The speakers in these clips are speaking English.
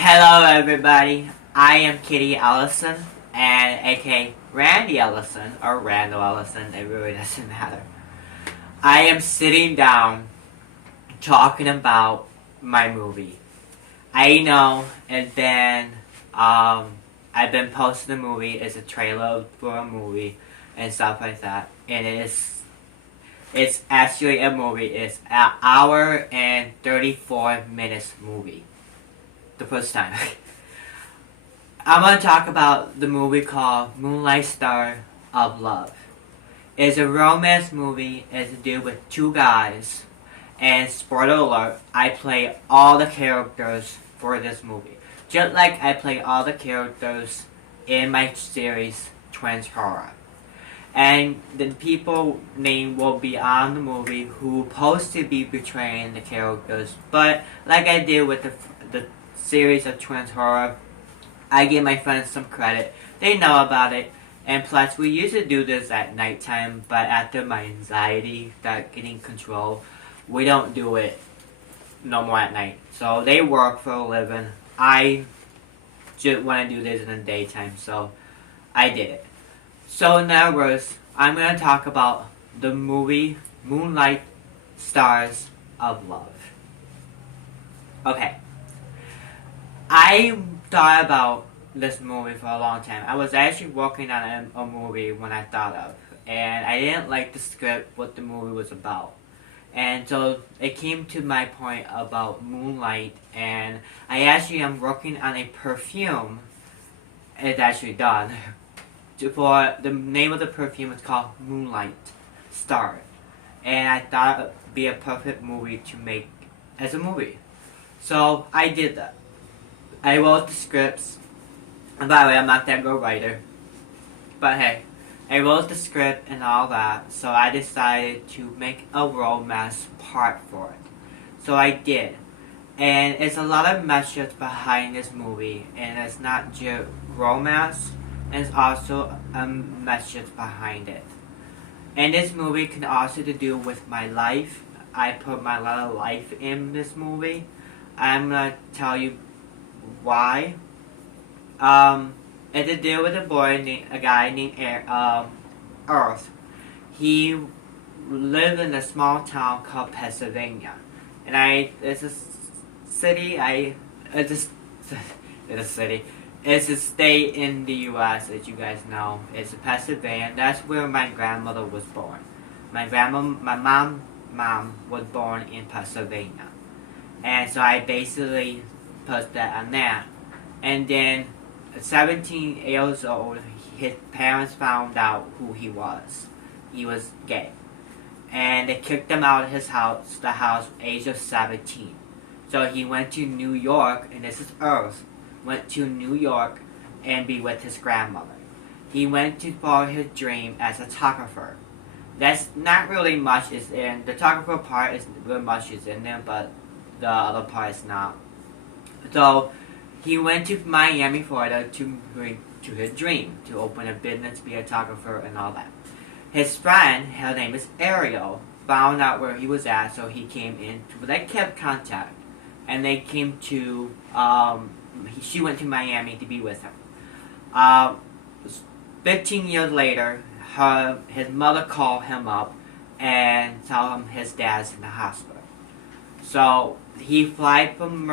Hello everybody, I am Kitty Ellison, and aka Randy Ellison, or Randall Ellison, it really doesn't matter. I am sitting down talking about my movie. I know I've been posting the movie, it's a trailer for a movie and stuff like that, and it's actually a movie, it's an hour and 34 minutes movie. The first time. I'm gonna talk about the movie called Moonlight Star of Love. It's a romance movie. It's to do with two guys. And spoiler alert, I play all the characters for this movie. Just like I play all the characters in my series Twins Horror. And the people name will be on the movie who supposed to be betraying the characters. But like I did with the series of Twins Horror, I give my friends some credit. They know about it. And plus, we used to do this at nighttime, but after my anxiety started getting control, we don't do it no more at night. So they work for a living. I just want to do this in the daytime, so I did it. So in other words, I'm going to talk about the movie Moonlight Stars of Love. Okay. I thought about this movie for a long time. I was actually working on a movie when I thought of, and I didn't like the script, what the movie was about. And so it came to my point about Moonlight, and I actually am working on a perfume. It's actually done. For the name of the perfume is called Moonlight Star, and I thought it would be a perfect movie to make as a movie. So I did that. I wrote the scripts. And by the way, I'm not that good writer. But hey, I wrote the script and all that, so I decided to make a romance part for it. So I did. And it's a lot of message behind this movie, and it's not just romance, and it's also a message behind it. And this movie can also to do with my life. I put my lot of life in this movie. I'm gonna tell you why. It's to do with a guy named Earth. He lived in a small town called Pennsylvania, and it's a city. It's a city. It's a state in the U.S. as you guys know. It's Pennsylvania. That's where my grandmother was born. My mom was born in Pennsylvania, and so I basically put that on that. And then, 17 years old, his parents found out who he was. He was gay. And they kicked him out of his house, the house, age of 17. So he went to New York, and this is Earth, went to New York and be with his grandmother. He went to follow his dream as a photographer. That's not really much is in, the photographer part is really much is in there, but the other part is not. So, he went to Miami, Florida to his dream, to open a business, be a photographer, and all that. His friend, her name is Ariel, found out where he was at, so he came in. They kept contact, and they came to, she went to Miami to be with him. 15 years later, his mother called him up and told him his dad's in the hospital. So, he flies from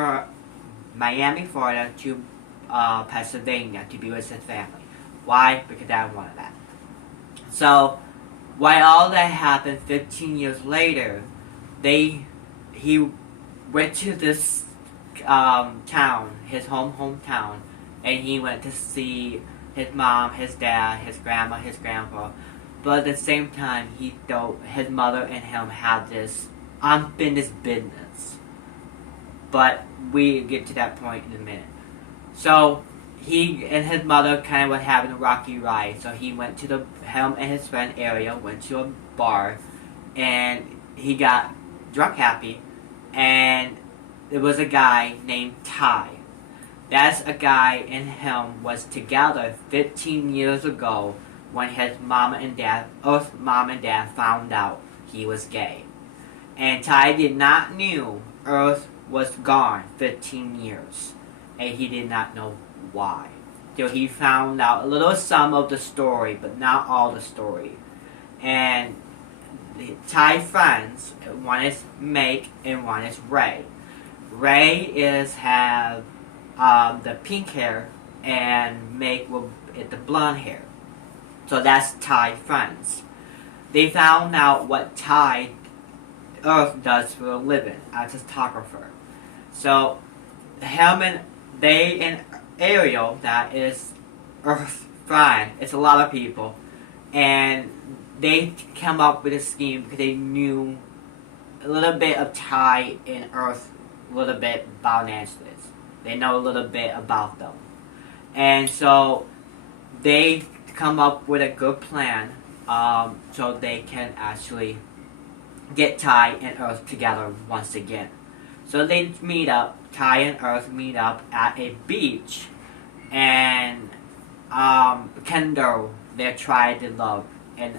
Miami, Florida to Pennsylvania to be with his family. Why? Because Dad wanted that. So, while all that happened 15 years later, he went to this town, his hometown, and he went to see his mom, his dad, his grandma, his grandpa. But at the same time, he thought his mother and him had this unfinished business. But we get to that point in a minute. So he and his mother kind of were having a rocky ride. So he went to him and his friend Ariel went to a bar, and he got drunk happy, and there was a guy named Ty. That's a guy and him was together 15 years ago when his Earth's mom and dad found out he was gay. And Ty did not knew Earth was gone 15 years. and he did not know why. Till he found out a little some of the story, but not all the story. And the Thai friends, one is Meg and one is Ray. Ray is have the pink hair, and Meg will the blonde hair. So that's Thai friends. They found out what Thai Earth does for a living as a photographer. So him and they and Ariel, that is Earth friend, it's a lot of people, and they come up with a scheme because they knew a little bit of Thai and Earth, a little bit about Angeles. They know a little bit about them. And so they come up with a good plan so they can actually get Thai and Earth together once again. So they meet up, Thai and Earth meet up at a beach, and Kendall, they try to love, and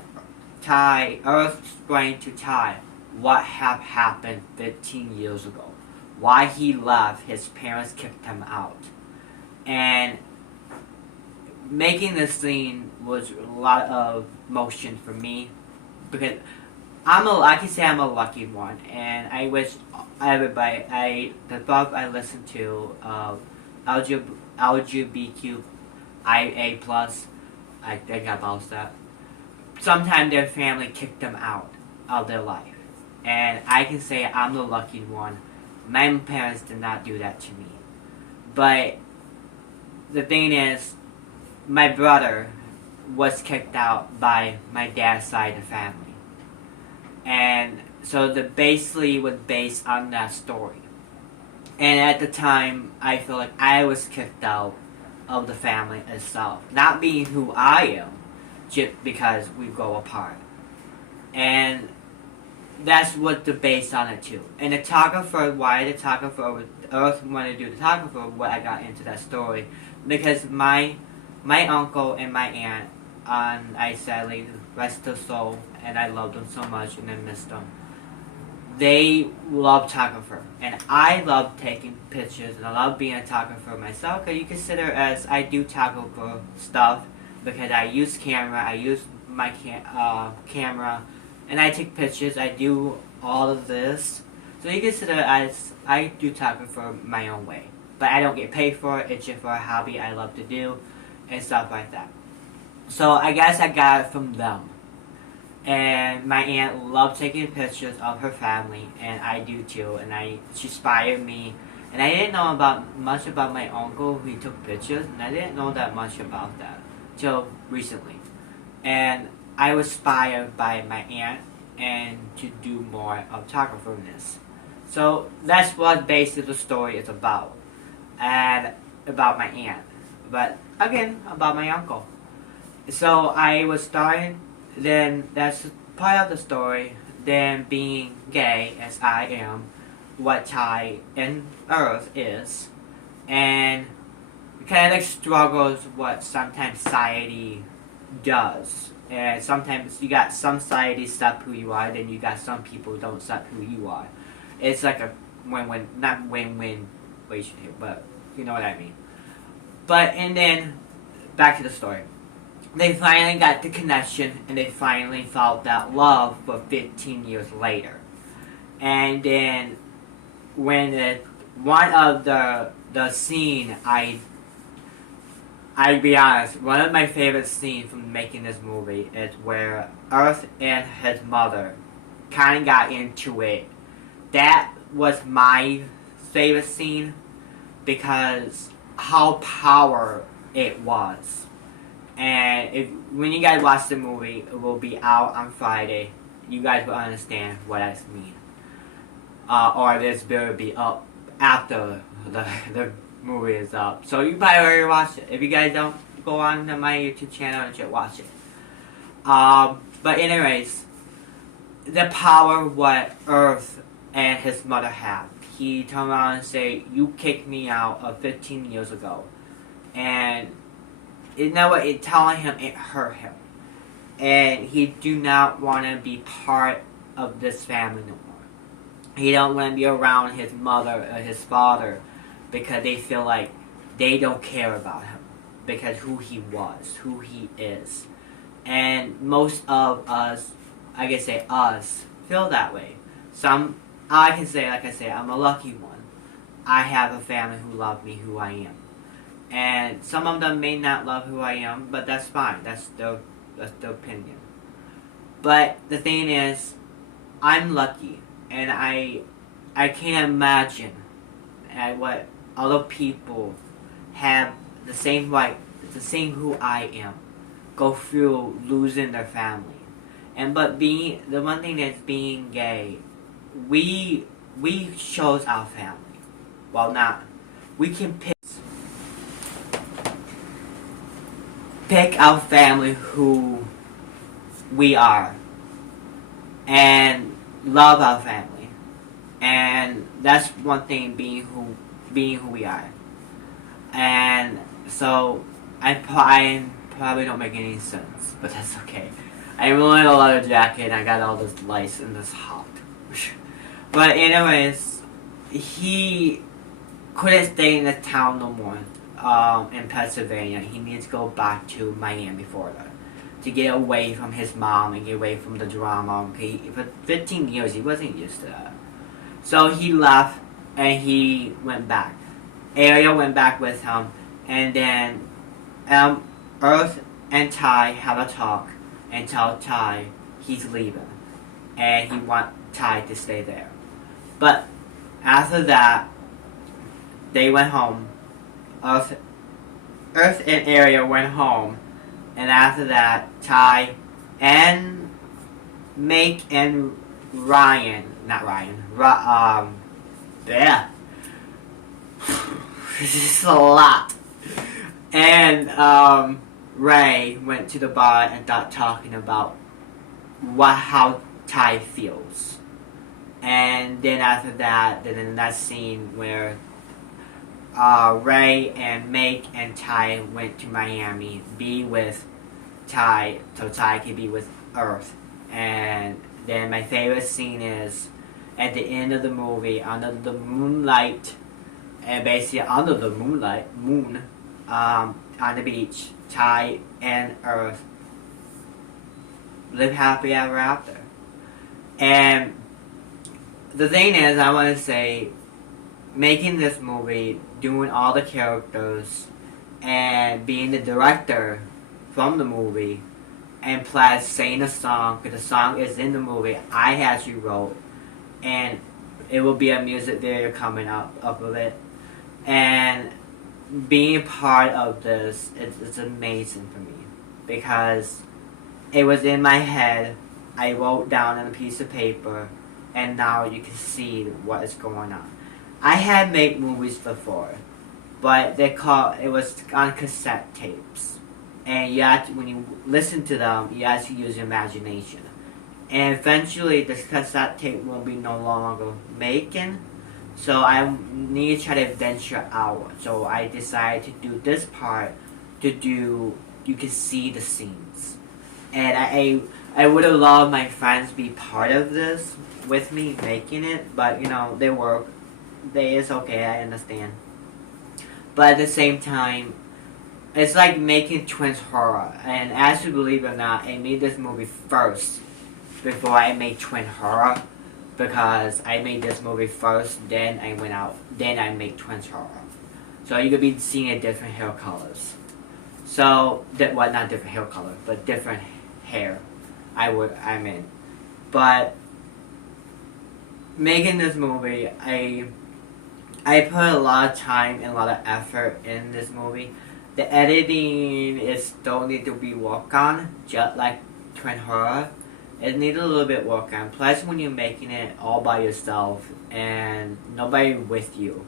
Thai, Earth explained to Thai what have happened 15 years ago, why he left, his parents kicked him out, and making this scene was a lot of motion for me, because I can say I'm a lucky one, and I wish everybody, the book I listened to, LGBTQIA+, I think about that. Sometimes their family kicked them out of their life, and I can say I'm the lucky one. My parents did not do that to me, but the thing is, my brother was kicked out by my dad's side of the family. And so the basically was based on that story. And at the time, I feel like I was kicked out of the family itself. Not being who I am, just because we go apart. And that's what the base on it too. And the photographer, why the photographer, Earth wanted to do the photographer, what I got into that story. Because my uncle and my aunt, I sadly rest their soul, and I love them so much and I miss them. They love photographer, and I love taking pictures, and I love being a photographer myself. Because you consider as I do photographer stuff, because I use camera, I use my camera, and I take pictures. I do all of this, so you consider as I do photographer my own way. But I don't get paid for it. It's just for a hobby I love to do, and stuff like that. So I guess I got it from them. And my aunt loved taking pictures of her family, and I do too. And she inspired me. And I didn't know much about my uncle who took pictures, and I didn't know that much about that till recently. And I was inspired by my aunt and to do more of photographerness. So that's what basically the story is about, and about my aunt. But again, about my uncle. So I was starting, then that's part of the story, then being gay as I am, what Thai and Earth is, and kind of struggles what sometimes society does. And sometimes you got some society accept who you are, then you got some people who don't accept who you are. It's like a win-win, not win-win relationship, but you know what I mean. But, and then, back to the story. They finally got the connection, and they finally felt that love for 15 years later. And then, when one of the scene, I'll be honest, one of my favorite scenes from making this movie is where Earth and his mother kind of got into it. That was my favorite scene, because how power it was. And when you guys watch the movie, it will be out on Friday. You guys will understand what I mean. Or this will be up after the movie is up. So you probably already watched it. If you guys don't, go on to my YouTube channel and just watch it. But anyways, the power what Earth and his mother have. He turned around and said, "You kicked me out of 15 years ago." And you know what? It telling him it hurt him. And he do not want to be part of this family no more. He don't want to be around his mother or his father, because they feel like they don't care about him because who he was, who he is. And most of us, I can say us, feel that way. Some, I can say, like I say, I'm a lucky one. I have a family who love me, who I am. And some of them may not love who I am, but that's fine. That's their opinion. But the thing is, I'm lucky, and I can't imagine at what other people have the same right, the same who I am, go through losing their family. And but being the one thing that's being gay, we chose our family. Well, not we can pick our family who we are and love our family, and that's one thing being who we are. And so I probably don't make any sense, but that's okay. I'm wearing a leather jacket and I got all this lice in this hot. But anyways, he couldn't stay in the town no more. In Pennsylvania, he needs to go back to Miami, Florida, to get away from his mom and get away from the drama. Okay, for 15 years he wasn't used to that. So he left and he went back. Ariel went back with him, and then Earth and Ty have a talk and tell Ty he's leaving and he wants Ty to stay there. But after that, they went home. Earth and Ariel went home, and after that, Ty and Make and yeah. This is a lot. And Ray went to the bar and started talking about how Ty feels. And then after that, then in that scene where Ray and Make and Ty went to Miami, be with Ty, so Ty could be with Earth. And then my favorite scene is at the end of the movie, under the moonlight, and basically under the moon, on the beach, Ty and Earth live happy ever after. And the thing is, I want to say, making this movie, doing all the characters, and being the director from the movie, and plus saying the song, because the song is in the movie I actually wrote, and it will be a music video coming up of it, and being part of this, it's amazing for me, because it was in my head, I wrote down on a piece of paper, and now you can see what is going on. I had made movies before, but it was on cassette tapes. And you have to, when you listen to them, you have to use your imagination. And eventually, this cassette tape will be no longer making, so I need to try to venture out. So I decided to do this part, you can see the scenes. And I would have loved my friends be part of this with me making it, but they work. It's okay, I understand. But at the same time, it's like making twins horror. And actually, believe it or not, I made this movie first before I made twin horror, because I made this movie first, then I went out, then I made twins horror. So you could be seeing a different hair colors. So well, not different hair color, but different hair. I'm in. But making this movie, I put a lot of time and a lot of effort in this movie. The editing is still need to be worked on, just like Twin Horror. It needs a little bit work on. Plus, when you're making it all by yourself and nobody with you,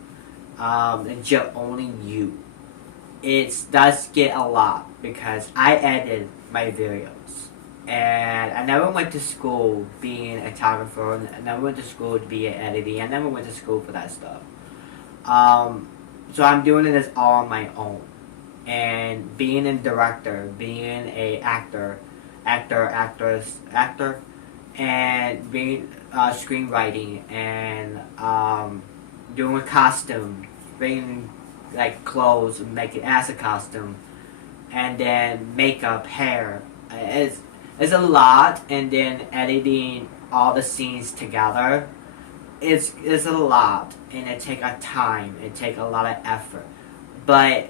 and just only you, it does get a lot, because I edit my videos. And I never went to school being a photographer. I never went to school to be an editing. I never went to school for that stuff. So I'm doing this all on my own. And being a director, being a actor, and being screenwriting, and doing costume, being like clothes, make it as a costume, and then makeup, hair. It's a lot, and then editing all the scenes together. It's a lot, and it take a time. It take a lot of effort, but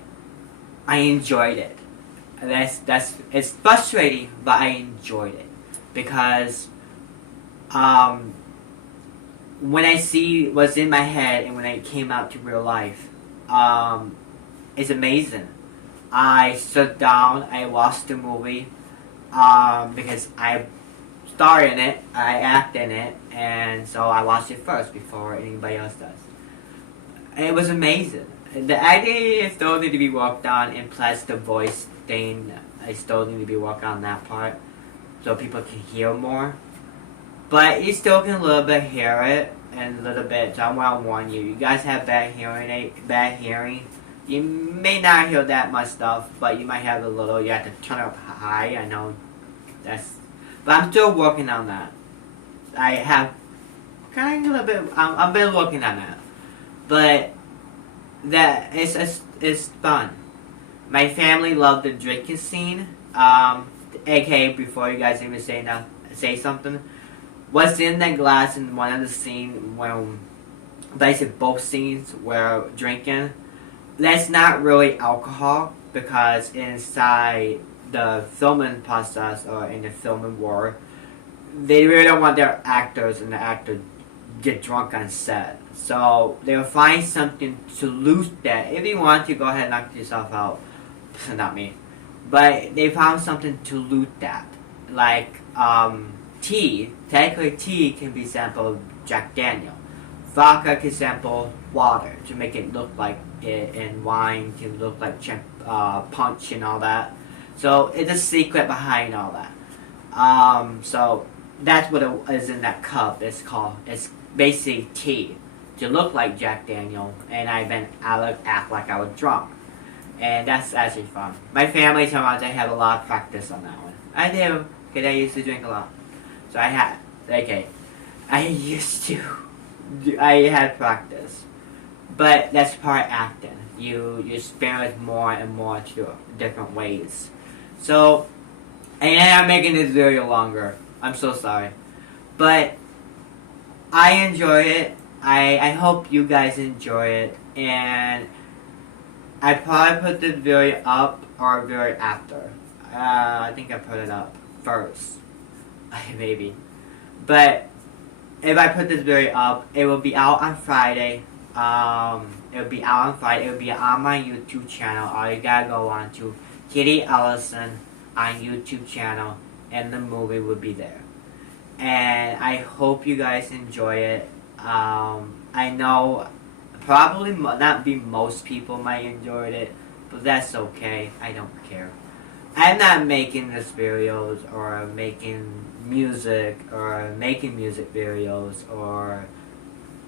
I enjoyed it. That's it's frustrating, but I enjoyed it because um, when I see what's in my head and when I came out to real life, um, it's amazing. I sat down, I watched the movie because I starred in it, I act in it, and so I watched it first before anybody else does. And it was amazing. The acting still need to be worked on, and plus the voice thing, I still need to be worked on that part, so people can hear more. But you still can a little bit hear it, and a little bit. So I want to warn you. You guys have bad hearing. You may not hear that much stuff, but you might have a little. You have to turn up high. I know that's, but I'm still working on that. I have kind of a little bit. I've been working on that, but that it's fun. My family loved the drinking scene. AKA before you guys even say something. What's in that glass in one of the scenes when basically both scenes were drinking, that's not really alcohol because inside the filming process or in the filming world, they really don't want their actors and the actor get drunk on set. So they'll find something to lose that. If you want to, go ahead and knock yourself out. Not me. But they found something to loot that. Like, tea. Technically, tea can be sampled Jack Daniel. Vodka can sample water to make it look like it, and wine can look like punch and all that. So it's a secret behind all that. So that's what it is in that cup. It's basically tea to look like Jack Daniel, and I act like I was drunk, and that's actually fun. My family sometimes I have a lot of practice on that one. I do, because I used to drink a lot. So I had practice, but that's part of acting. You experience more and more to different ways. So, and I'm making this video longer. I'm so sorry, but I enjoy it. I hope you guys enjoy it, and I probably put this video up or video after. I think I put it up first. Maybe. But if I put this video up, it will be out on Friday. It will be out on Friday. It will be on my YouTube channel. All you gotta go on to Kitty Ellison on YouTube channel, and the movie will be there. And I hope you guys enjoy it. I know probably not be most people might enjoy it, but that's okay. I don't care. I'm not making this videos or making music or making music videos or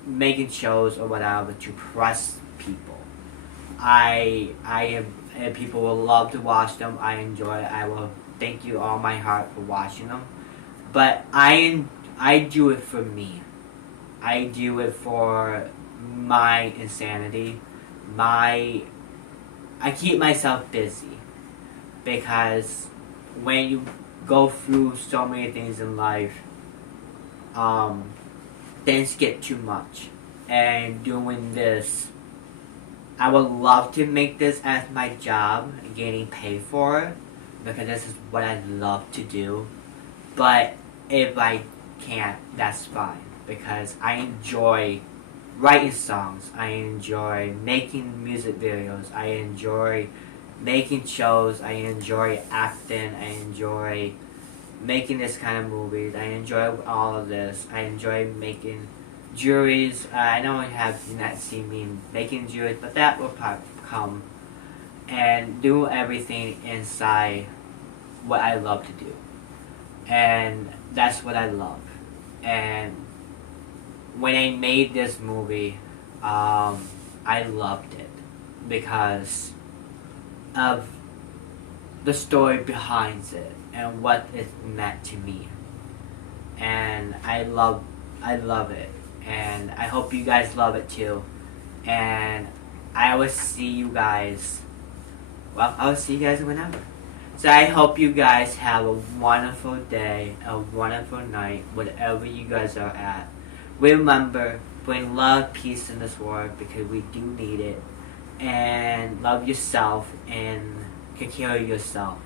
making shows or whatever to press people. And people will love to watch them. I enjoy it. I will thank you all my heart for watching them. But I do it for me. I do it for my insanity. I keep myself busy. Because when you go through so many things in life, things get too much. And doing this, I would love to make this as my job, getting paid for it, because this is what I love to do. But if I can't, that's fine, because I enjoy writing songs, I enjoy making music videos, I enjoy making shows, I enjoy acting, I enjoy making this kind of movies, I enjoy all of this, I enjoy making juries. I know you have not seen me making juries, but that will probably come, and do everything inside what I love to do, and that's what I love. And when I made this movie, I loved it because of the story behind it and what it meant to me, and I love it, and I hope you guys love it too. And I will see you guys. Well, I'll see you guys whenever. So I hope you guys have a wonderful day, a wonderful night, whatever you guys are at. Remember, bring love, peace in this world because we do need it. And love yourself and take care of yourself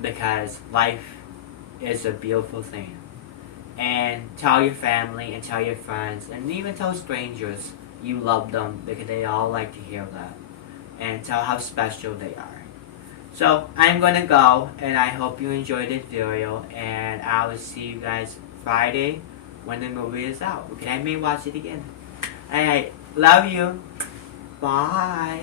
because life is a beautiful thing. And tell your family and tell your friends and even tell strangers you love them because they all like to hear that. And tell how special they are. So I'm gonna go and I hope you enjoyed this video and I will see you guys Friday when the movie is out. Okay, I may watch it again. Alright, love you. Bye.